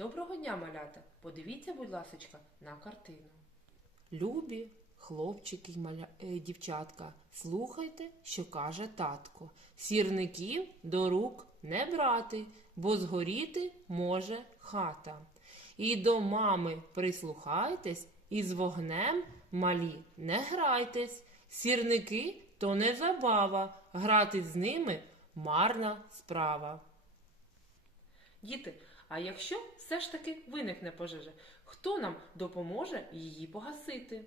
Доброго дня, малята! Подивіться, будь ласочка, на картину. Любі хлопчики й маля... е, дівчатка, слухайте, що каже татко. Сірників до рук не брати, бо згоріти може хата. І до мами прислухайтесь, і з вогнем малі не грайтесь. Сірники то не забава, грати з ними марна справа. Діти, а якщо все ж таки виникне пожежа, хто нам допоможе її погасити?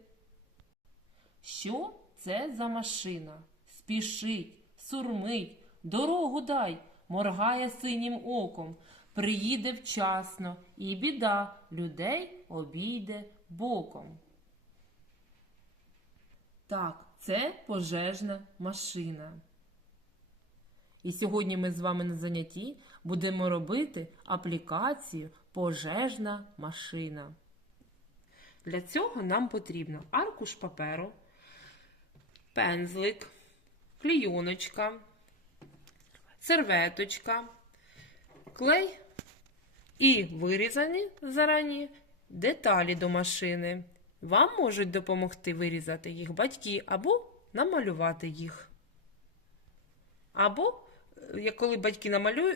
Що це за машина? Спішить, сурмить, дорогу дай, моргає синім оком, приїде вчасно, і біда людей обійде боком. Так, це пожежна машина. І сьогодні ми з вами на занятті будемо робити аплікацію пожежна машина. Для цього нам потрібно аркуш паперу, пензлик, клійоночка, серветочка, клей і вирізані зарані деталі до машини. Вам можуть допомогти вирізати їх батьки або намалювати їх. Або, як коли батьки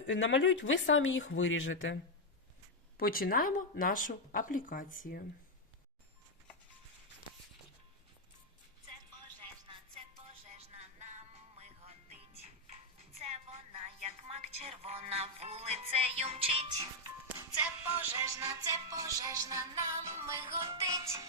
намалюють, ви самі їх виріжете. Починаємо нашу аплікацію. Це пожежна, це пожежна, нам миготить. Це вона, як мак червона, вулицею мчить. Це пожежна, це пожежна, нам миготить.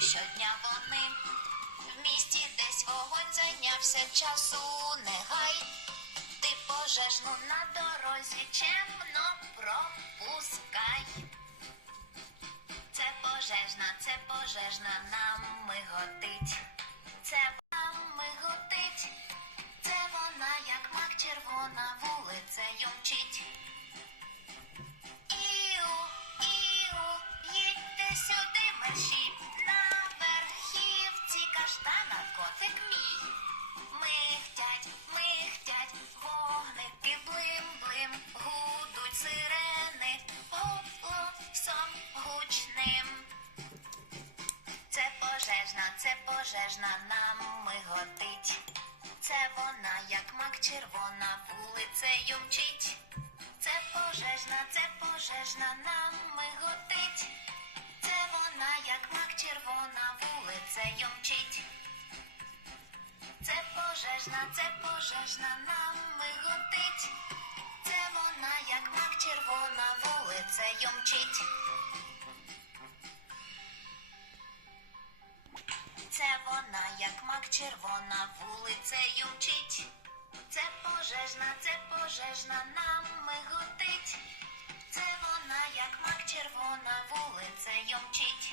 Щодня вони. В місті десь вогонь зайнявся часу не гай. Ти пожежну на дорозі чемно пропускай. Це пожежна, це пожежна, нам миготить. Це нам миготить. Це вона, як мак червона, вулицею мчить. Іу, іу, їдьте сюди, мерші, котик мій. Михтять, михтять, гудуть сирени, голосом гучним. Це пожежна, це пожежна, нам миготить. Це вона, як мак червона, вулицею мчить. Це пожежна, це пожежна, нам миготить. Це вона, як мак червона, вулицею мчить. Пожежна, це пожежна, нам миготить. Це вона, як мак червона, вулицею мчить. Це вона, як мак червона, вулицею мчить. Це пожежна, це пожежна, нам миготить. Це вона, як мак червона, вулицею мчить.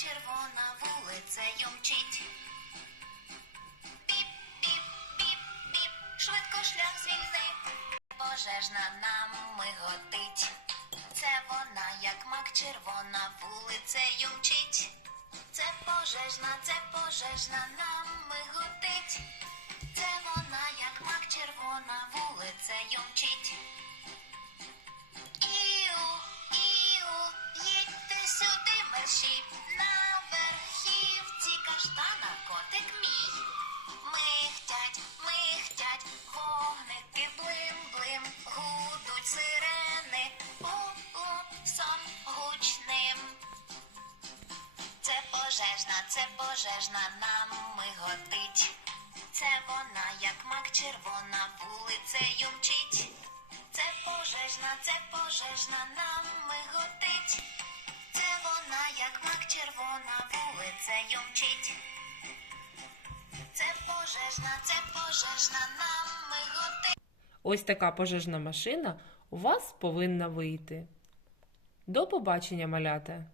Червона, вулицею мчить. Піп, піп, піп, піп, швидко шлях звільнив. Пожежна нам миготить. Це вона, як мак червона, вулицею мчить. Це пожежна, це пожежна, нам миготить. Це вона, як мак червона, вулицею мчить. Пожежна, це пожежна нам миготить. Це вона, як мак червона, вулицею мчить. Це пожежна, це пожежна нам миготить. Це вона, як мак червона, вулицею мчить. Це пожежна, це пожежна нам миготить. Ось така пожежна машина у вас повинна вийти. До побачення, малята!